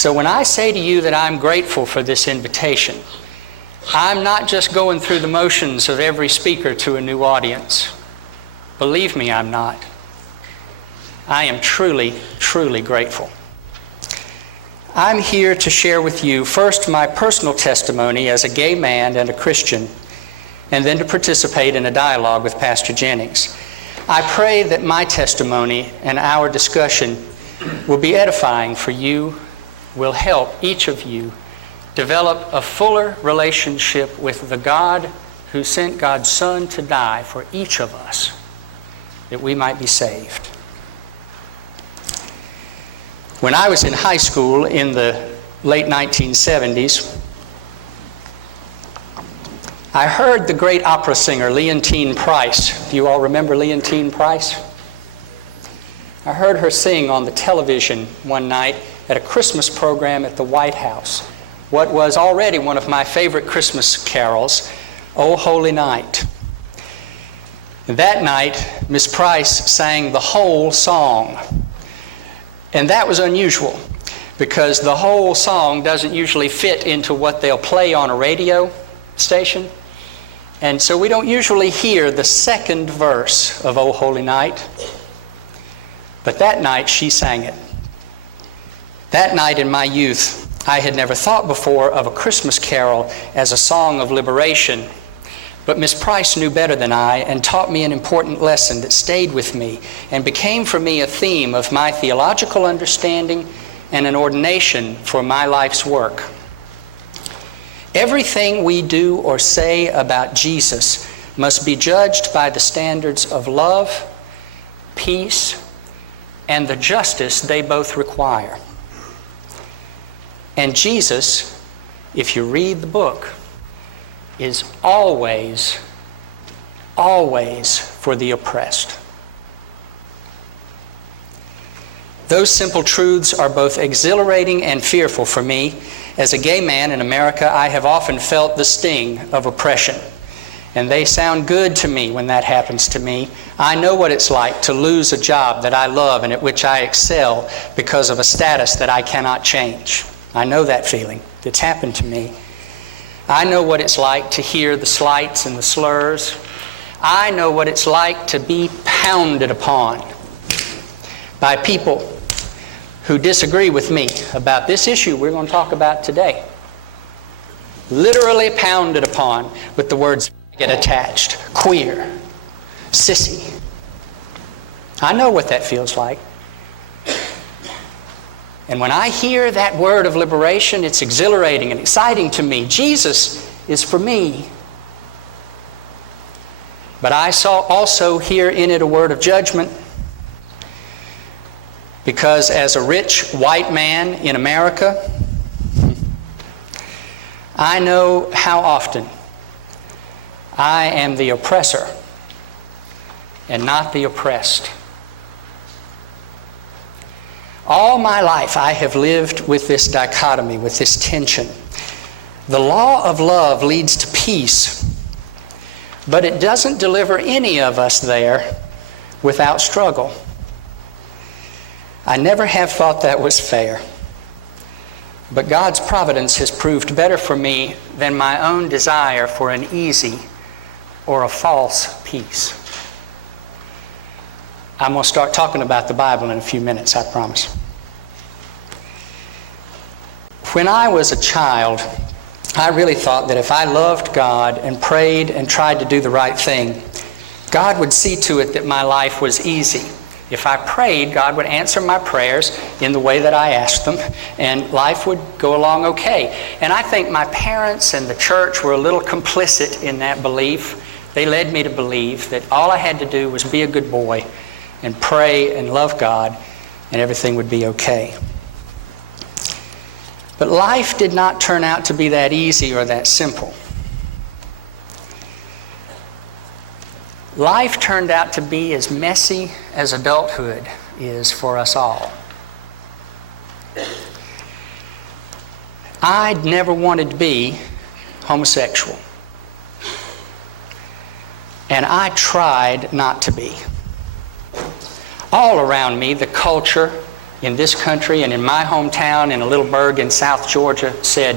So when I say to you that I'm grateful for this invitation, I'm not just going through the motions of every speaker to a new audience. Believe me, I'm not. I am truly, truly grateful. I'm here to share with you first my personal testimony as a gay man and a Christian, and then to participate in a dialogue with Pastor Jennings. I pray that my testimony and our discussion will be edifying for you, will help each of you develop a fuller relationship with the God who sent God's Son to die for each of us, that we might be saved. When I was in high school in the late 1970s, I heard the great opera singer Leontine Price. Do you all remember Leontine Price? I heard her sing on the television one night at a Christmas program at the White House, what was already one of my favorite Christmas carols, O Holy Night. That night, Miss Price sang the whole song. And that was unusual, because the whole song doesn't usually fit into what they'll play on a radio station. And so we don't usually hear the second verse of O Holy Night. But that night, she sang it. That night in my youth, I had never thought before of a Christmas carol as a song of liberation. But Miss Price knew better than I and taught me an important lesson that stayed with me and became for me a theme of my theological understanding and an ordination for my life's work. Everything we do or say about Jesus must be judged by the standards of love, peace, and the justice they both require. And Jesus, if you read the book, is always, always for the oppressed. Those simple truths are both exhilarating and fearful for me. As a gay man in America, I have often felt the sting of oppression, and they sound good to me when that happens to me. I know what it's like to lose a job that I love and at which I excel because of a status that I cannot change. I know that feeling. It's happened to me. I know what it's like to hear the slights and the slurs. I know what it's like to be pounded upon by people who disagree with me about this issue we're going to talk about today. Literally pounded upon with the words get attached, queer, sissy. I know what that feels like. And when I hear that word of liberation, it's exhilarating and exciting to me. Jesus is for me. But I also hear in it a word of judgment, because as a rich white man in America, I know how often I am the oppressor and not the oppressed. All my life I have lived with this dichotomy, with this tension. The law of love leads to peace, but it doesn't deliver any of us there without struggle. I never have thought that was fair, but God's providence has proved better for me than my own desire for an easy or a false peace. I'm going to start talking about the Bible in a few minutes, I promise. When I was a child, I really thought that if I loved God and prayed and tried to do the right thing, God would see to it that my life was easy. If I prayed, God would answer my prayers in the way that I asked them, and life would go along okay. And I think my parents and the church were a little complicit in that belief. They led me to believe that all I had to do was be a good boy and pray and love God, and everything would be okay. But life did not turn out to be that easy or that simple. Life turned out to be as messy as adulthood is for us all. I'd never wanted to be homosexual. And I tried not to be. All around me, the culture, in this country and in my hometown in a little burg in South Georgia said,